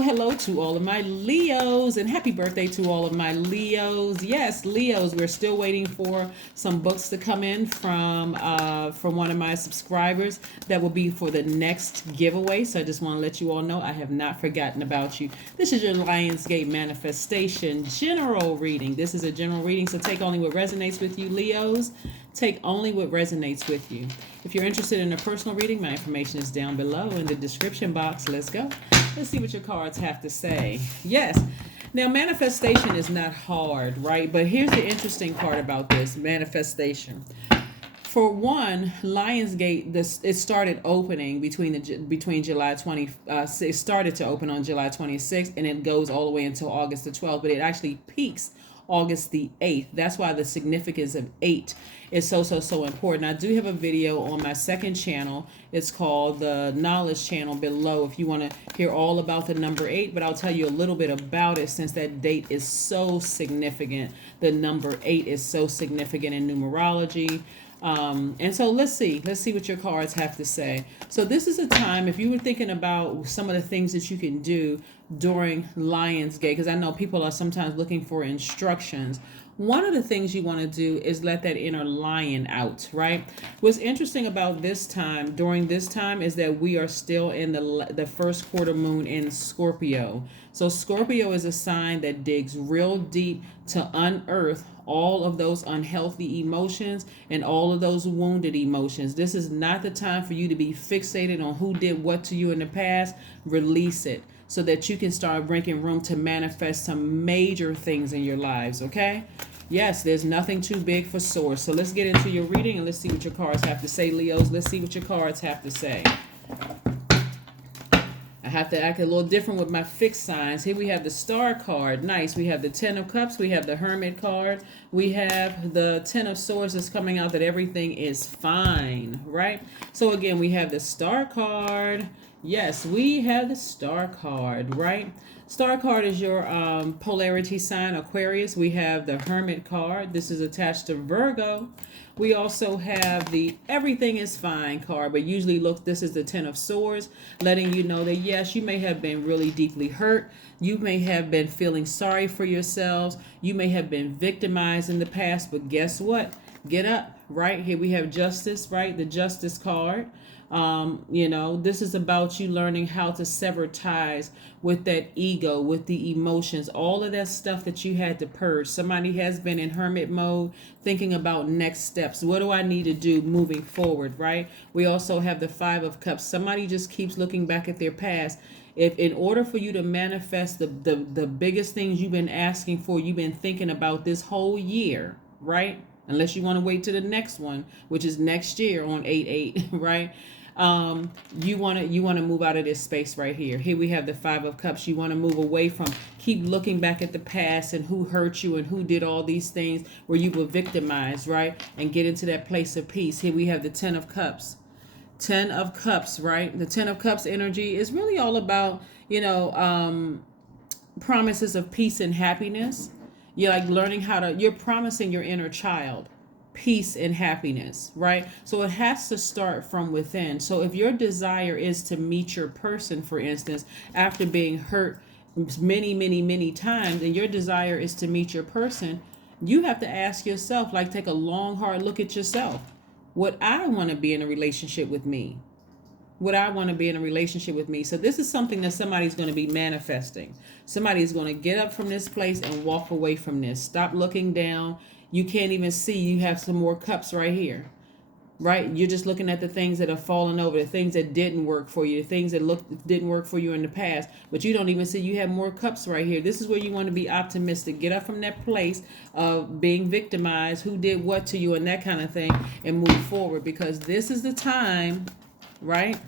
hello to all of my Leos, and happy birthday to all of my Leos. Yes, Leos, we're still waiting for some books to come in from one of my subscribers that will be for the next giveaway. So I just want to let you all know I have not forgotten about you. This is your Lionsgate manifestation general reading. This is a general reading, so take only what resonates with you, Leos. Take only what resonates with you. If you're interested in a personal reading, my information is down below in the description box. Let's go. Let's see what your cards have to say. Yes. Now, manifestation is not hard, right? But here's the interesting part about this manifestation. For one, Lionsgate, it started opening between July 20. It started to open on July 26th, and it goes all the way until August the 12th. But it actually peaks August the 8th. That's why the significance of 8 is so important. I do have a video on my second channel. It's called the Knowledge Channel below if you want to hear all about the number 8, but I'll tell you a little bit about it since that date is so significant. The number 8 is so significant in numerology. And so let's see what your cards have to say. So this is a time, if you were thinking about some of the things that you can do during Lionsgate, because I know people are sometimes looking for instructions. One of the things you want to do is let that inner lion out, right? What's interesting about this time, during this time, is that we are still in the first quarter moon in Scorpio. So Scorpio is a sign that digs real deep to unearth all of those unhealthy emotions and all of those wounded emotions. This is not the time for you to be fixated on who did what to you in the past. Release it so that you can start making room to manifest some major things in your lives, okay? Yes, there's nothing too big for Source. So let's get into your reading and let's see what your cards have to say, Leos. Let's see what your cards have to say. I have to act a little different with my fixed signs. Here we have the Star card. Nice. We have the Ten of Cups. We have the Hermit card. We have the Ten of Swords that's coming out that everything is fine, right? So again, we have the Star card. Yes, we have the Star card, right? Star card is your polarity sign, Aquarius. We have the Hermit card. This is attached to Virgo. We also have the Everything is Fine card, but usually look, this is the Ten of Swords, letting you know that yes, you may have been really deeply hurt. You may have been feeling sorry for yourselves. You may have been victimized in the past, but guess what? Get up, right? Here we have Justice, right? The Justice card. This is about you learning how to sever ties with that ego, with the emotions, all of that stuff that you had to purge. Somebody has been in hermit mode thinking about next steps. What do I need to do moving forward, right? We also have the Five of Cups. Somebody just keeps looking back at their past. If in order for you to manifest the biggest things you've been asking for, you've been thinking about this whole year, right? Unless you want to wait to the next one, which is next year on 8/8, right? You want to move out of this space right here. Here we have the Five of Cups. You want to move away from keep looking back at the past and who hurt you and who did all these things where you were victimized, right? And get into that place of peace. Here we have the Ten of Cups. Ten of Cups, right? The Ten of Cups energy is really all about, promises of peace and happiness. You're like learning you're promising your inner child peace and happiness, right? So it has to start from within. So if your desire is to meet your person, for instance, after being hurt many times, and your desire is to meet your person, you have to ask yourself, like take a long, hard look at yourself. Would I want to be in a relationship with me? Would I want to be in a relationship with me? So this is something that somebody's going to be manifesting. Somebody's going to get up from this place and walk away from this. Stop looking down. You can't even see. You have some more cups right here, right? You're just looking at the things that have fallen over, the things that didn't work for you, the things that didn't work for you in the past, but you don't even see you have more cups right here. This is where you want to be optimistic. Get up from that place of being victimized, who did what to you and that kind of thing, and move forward, because this is the time, right?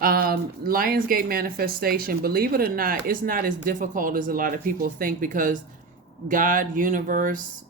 Lionsgate manifestation, believe it or not, it's not as difficult as a lot of people think, because God, universe,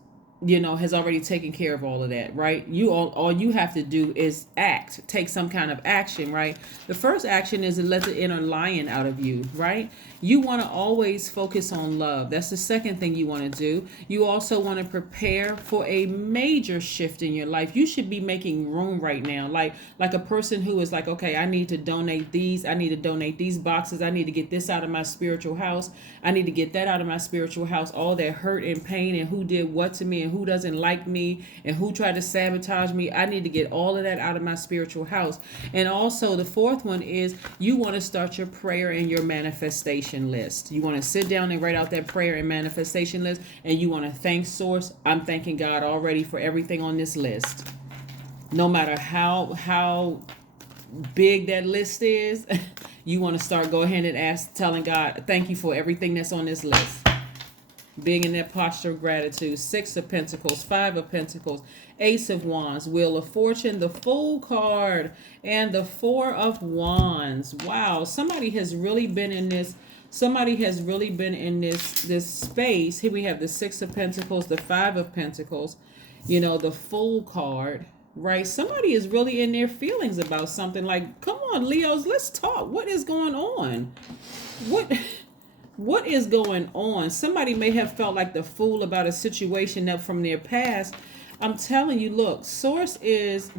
has already taken care of all of that, right? All you have to do is act, take some kind of action, right? The first action is to let the inner lion out of you, right? You want to always focus on love. That's the second thing you want to do. You also want to prepare for a major shift in your life. You should be making room right now, like a person who is like, okay, I need to donate these, I need to donate these boxes, I need to get this out of my spiritual house, I need to get that out of my spiritual house, all that hurt and pain and who did what to me and who doesn't like me and who tried to sabotage me. I need to get all of that out of my spiritual house. And also the fourth one is you want to start your prayer and your manifestation list. You want to sit down and write out that prayer and manifestation list, and you want to thank Source. I'm thanking God already for everything on this list. No matter how big that list is, you want to start go ahead and telling God, thank you for everything that's on this list. Being in that posture of gratitude. 6 of Pentacles, 5 of Pentacles, Ace of Wands, Wheel of Fortune, the Fool card, and the 4 of Wands. Wow, somebody has really been in this. Somebody has really been in this space. Here we have the 6 of Pentacles, the 5 of Pentacles, the Fool card. Right, somebody is really in their feelings about something. Like, come on, Leos, let's talk. What is going on? What is going on? Somebody may have felt like the fool about a situation that from their past. I'm telling you, look, Source is.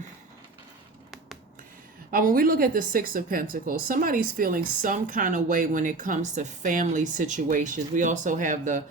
When we look at the 6 of Pentacles, somebody's feeling some kind of way when it comes to family situations. We also have the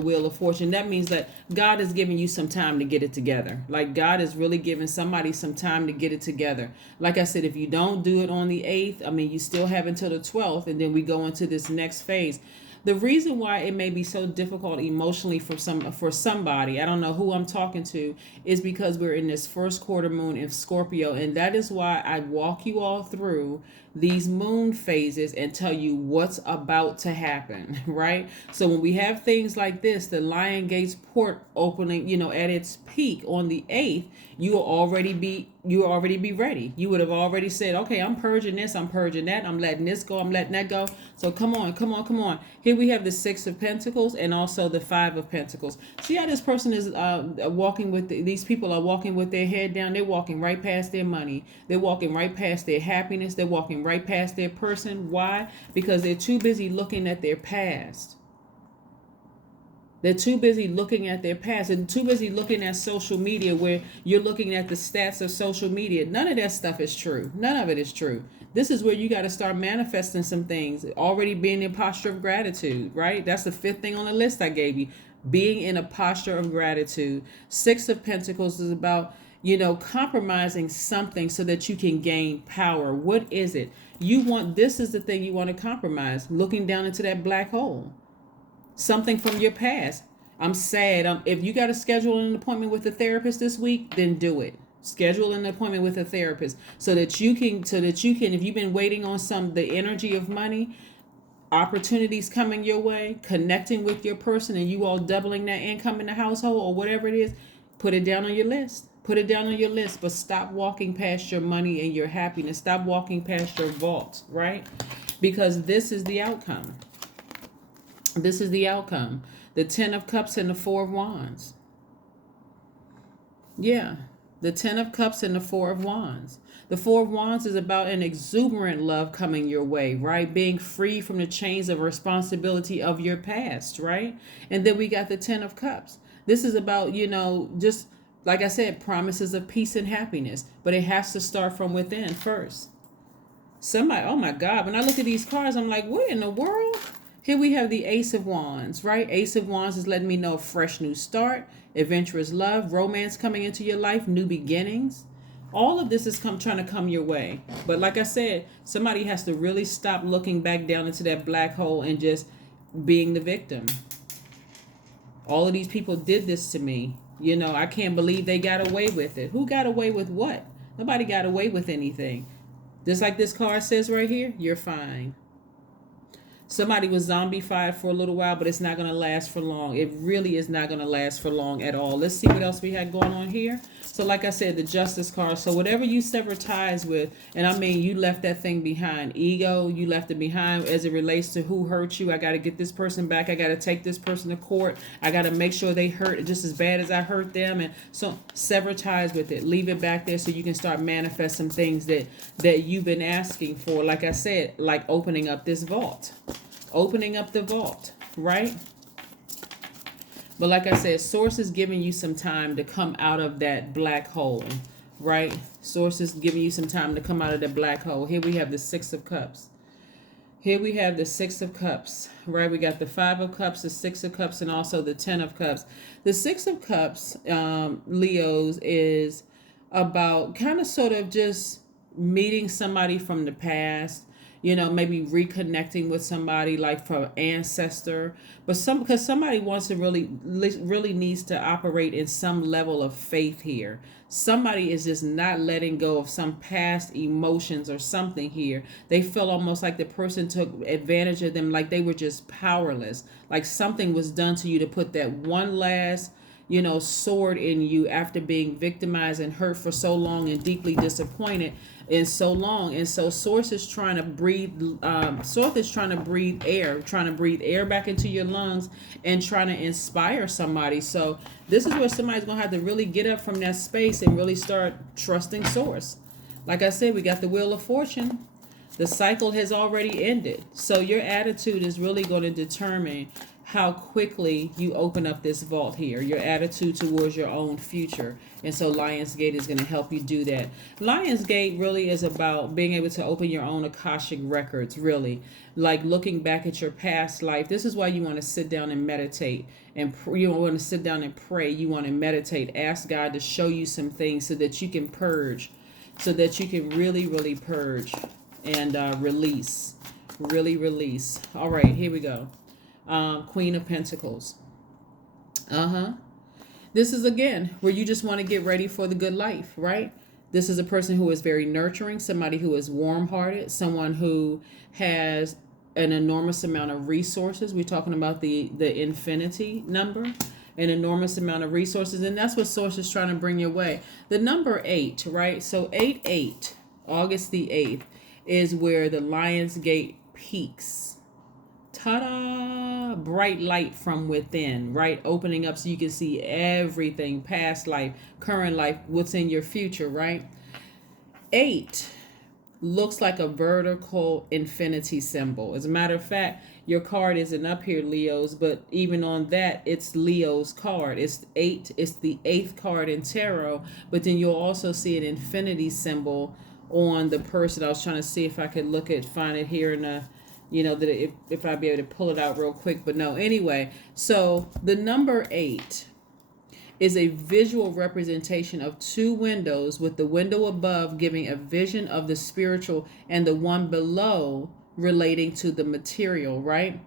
Wheel of Fortune. That means that God is giving you some time to get it together. Like, God is really giving somebody some time to get it together. Like I said, if you don't do it on the 8th, you still have until the 12th, and then we go into this next phase. The reason why it may be so difficult emotionally for somebody, I don't know who I'm talking to, is because we're in this first quarter moon in Scorpio, and that is why I walk you all through these moon phases and tell you what's about to happen, right? So when we have things like this, the Lionsgate's port opening, at its peak on the 8th, you will already be ready. You would have already said, okay, I'm purging this, I'm purging that, I'm letting this go, I'm letting that go. So come on. Here we have the 6 of Pentacles and also the 5 of Pentacles. See how this person is walking with, these people are walking with their head down. They're walking right past their money. They're walking right past their happiness. They're walking right past their person. Why? Because they're too busy looking at their past. They're too busy looking at their past and too busy looking at social media, where you're looking at the stats of social media. None of that stuff is true. None of it is true. This is where you got to start manifesting some things. Already being in posture of gratitude, right? That's the 5th thing on the list I gave you. Being in a posture of gratitude. 6 of Pentacles is about, compromising something so that you can gain power. What is it? This is the thing you want to compromise. Looking down into that black hole. Something from your past. I'm sad. If you got to schedule an appointment with a therapist this week, then do it. Schedule an appointment with a therapist so that you can, if you've been waiting on the energy of money, opportunities coming your way, connecting with your person, and you all doubling that income in the household or whatever it is, put it down on your list. Put it down on your list, but stop walking past your money and your happiness. Stop walking past your vault, right? Because this is the outcome. This is the outcome. The 10 of Cups and the 4 of Wands. Yeah. The 10 of Cups and the 4 of Wands. The 4 of Wands is about an exuberant love coming your way, right? Being free from the chains of responsibility of your past, right? And then we got the 10 of Cups. This is about, just like I said, promises of peace and happiness. But it has to start from within first. Somebody, oh my God, when I look at these cards, I'm like, what in the world? Here we have the Ace of Wands, right? Ace of Wands is letting me know a fresh new start, adventurous love, romance coming into your life, new beginnings. All of this is trying to come your way. But like I said, somebody has to really stop looking back down into that black hole and just being the victim. All of these people did this to me. I can't believe they got away with it. Who got away with what? Nobody got away with anything. Just like this card says right here, you're fine. Somebody was zombified for a little while, but it's not going to last for long. It really is not going to last for long at all. Let's see what else we had going on here. So like I said, the justice card. So whatever you sever ties with, and I mean, you left that thing behind. Ego, you left it behind as it relates to who hurt you. I got to get this person back. I got to take this person to court. I got to make sure they hurt just as bad as I hurt them. And so sever ties with it. Leave it back there so you can start manifest some things that you've been asking for. Like I said, like opening up this vault. Opening up the vault, right? But like I said, Source is giving you some time to come out of that black hole, right? Source is giving you some time to come out of the black hole. Here we have the Six of Cups. Here we have the Six of Cups, right? We got the Five of Cups, the Six of Cups, and also the Ten of Cups. The Six of Cups, Leos, is about kind of sort of just meeting somebody from the past, you know, maybe reconnecting with somebody like from ancestor, but because somebody wants to really needs to operate in some level of faith here. Somebody is just not letting go of some past emotions or something here. They feel almost like the person took advantage of them, like they were just powerless, like something was done to you to put that one last, you know, sword in you after being victimized and hurt for so long and deeply disappointed in so long. And so Source is trying to breathe air back into your lungs and trying to inspire somebody. So this is where somebody's gonna have to really get up from that space and really start trusting Source. Like I said, we got the Wheel of Fortune. The cycle has already ended. So your attitude is really going to determine how quickly you open up this vault here, your attitude towards your own future. And so Lionsgate is going to help you do that. Lionsgate really is about being able to open your own Akashic records, really, like looking back at your past life. This is why you want to sit down and meditate, and you want to sit down and pray. You want to meditate, ask God to show you some things so that you can purge, so that you can really purge and release. All right, here we go. Queen of Pentacles. This is again where you just want to get ready for the good life, right? This is a person who is very nurturing, somebody who is warm-hearted, someone who has an enormous amount of resources. We're talking about the infinity number, an enormous amount of resources, and that's what Source is trying to bring your way. The number 8, right? So 8/8, August the 8th, is where the Lionsgate peaks. Ta-da! Bright light from within, right? Opening up so you can see everything, past life, current life, what's in your future, right? 8 looks like a vertical infinity symbol. As a matter of fact, your card isn't up here, Leos, but even on that, it's Leo's card. It's 8. It's the 8th card in tarot, but then you'll also see an infinity symbol on the person. I was trying to see if I could find it here in a, you know, that if I'd be able to pull it out real quick, but no. Anyway, so the number 8 is a visual representation of 2 windows, with the window above giving a vision of the spiritual and the one below relating to the material, right?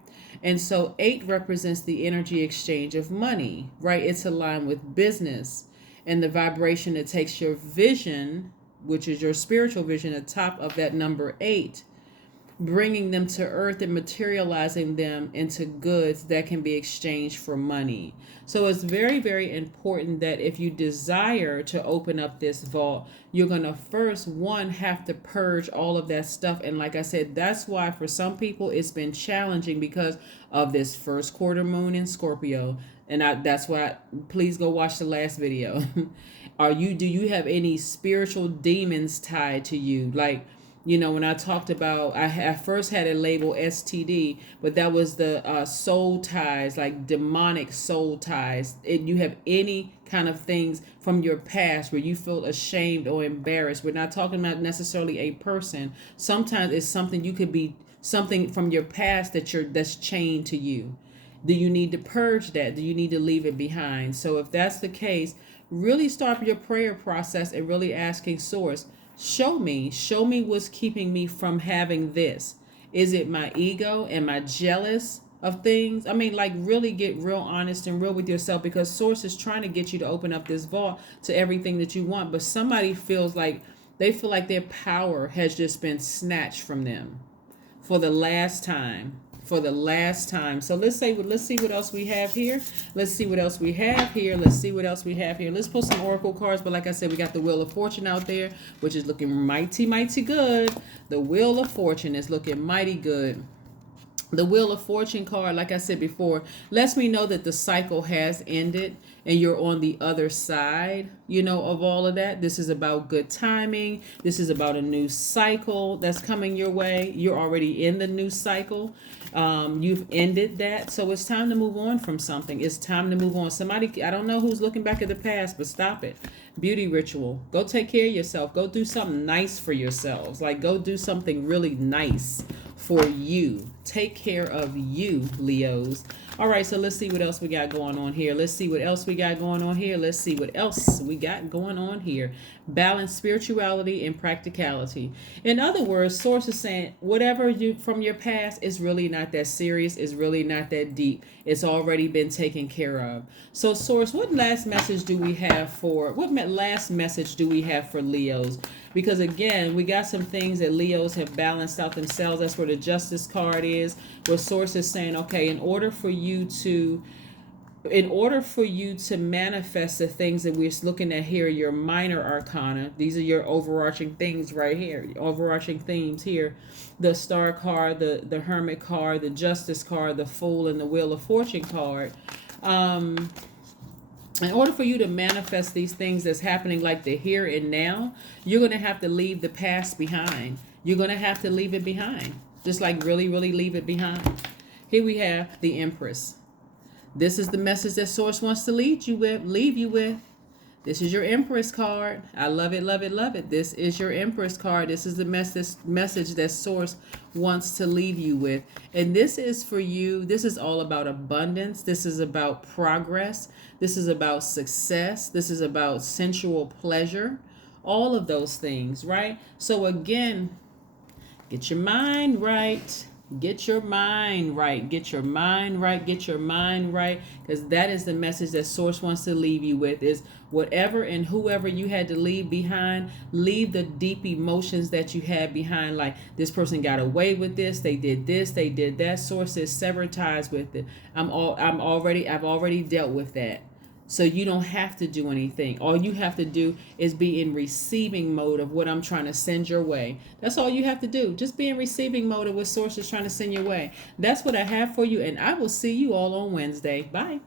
And so 8 represents the energy exchange of money, right? It's aligned with business and the vibration that takes your vision, which is your spiritual vision, at the top of that number 8, bringing them to earth and materializing them into goods that can be exchanged for money. So it's very important that if you desire to open up this vault, you're going to first, one, have to purge all of that stuff. And like I said, that's why for some people it's been challenging because of this first quarter moon in Scorpio. And that's why, please go watch the last video. Do you have any spiritual demons tied to you? Like, you know, when I talked about, I first had it labeled STD, but that was the soul ties, like demonic soul ties. You have any kind of things from your past where you feel ashamed or embarrassed. We're not talking about necessarily a person. Sometimes it's something, you could be something from your past that's chained to you. Do you need to purge that? Do you need to leave it behind? So if that's the case, really start your prayer process and really asking Source, show me what's keeping me from having this. Is it my ego? Am I jealous of things? I mean, like, really get real honest and real with yourself, because Source is trying to get you to open up this vault to everything that you want. But somebody feels like they feel like their power has just been snatched from them for the last time. for the last time. So let's see what else we have here. Let's see what else we have here. Let's see what else we have here. Let's pull some oracle cards. But like I said, we got the Wheel of Fortune out there, which is looking mighty, mighty good. The Wheel of Fortune is looking mighty good. The Wheel of Fortune card, like I said before, lets me know that the cycle has ended and you're on the other side, of all of that. This is about good timing. This is about a new cycle that's coming your way. You're already in the new cycle. You've ended that. So it's time to move on from something. It's time to move on. Somebody, I don't know who's looking back at the past, but stop it. Beauty ritual. Go take care of yourself. Go do something nice for yourselves. Like, go do something really nice for you. Take care of you, Leos. All right, so let's see what else we got going on here. Let's see what else we got going on here. Let's see what else we got going on here. Balance spirituality and practicality. In other words, Source is saying whatever you from your past is really not that serious, is really not that deep. It's already been taken care of. So Source, what last message do we have for Leos? Because again, we got some things that Leos have balanced out themselves. That's where the Justice card is, where Source is saying, okay, in order for you to manifest the things that we're looking at here, your minor arcana, these are your overarching things right here, overarching themes here, the Star card, the Hermit card, the Justice card, the Fool, and the Wheel of Fortune card. In order for you to manifest these things that's happening like the here and now, you're going to have to leave the past behind. You're going to have to leave it behind. Just like really, really leave it behind. Here we have the Empress. This is the message that Source wants to leave you with. This is your Empress card. I love it, love it, love it. This is your Empress card. This is the message that Source wants to leave you with. And this is for you. This is all about abundance. This is about progress. This is about success. This is about sensual pleasure. All of those things, right? So again, get your mind right. Get your mind right. Get your mind right. Get your mind right. Because that is the message that Source wants to leave you with, is whatever and whoever you had to leave behind, leave the deep emotions that you had behind. Like, this person got away with this. They did this. They did that. Source says sever ties with it. I've already dealt with that. So you don't have to do anything. All you have to do is be in receiving mode of what I'm trying to send your way. That's all you have to do. Just be in receiving mode of what Source is trying to send your way. That's what I have for you, and I will see you all on Wednesday. Bye.